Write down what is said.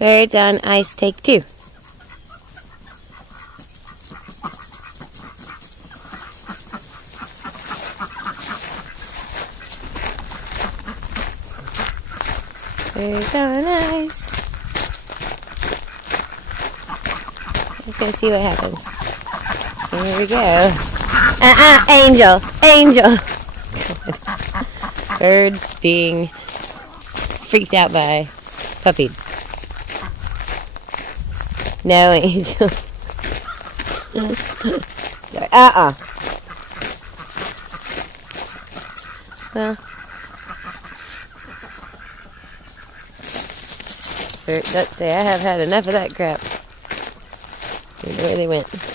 Birds on ice, take 2. Birds on ice. Let's go see what happens. Here we go. Angel! Angel! Birds being freaked out by puppy. No, Angel. Sorry. Well, let's say I have had enough of that crap. I don't know where they went.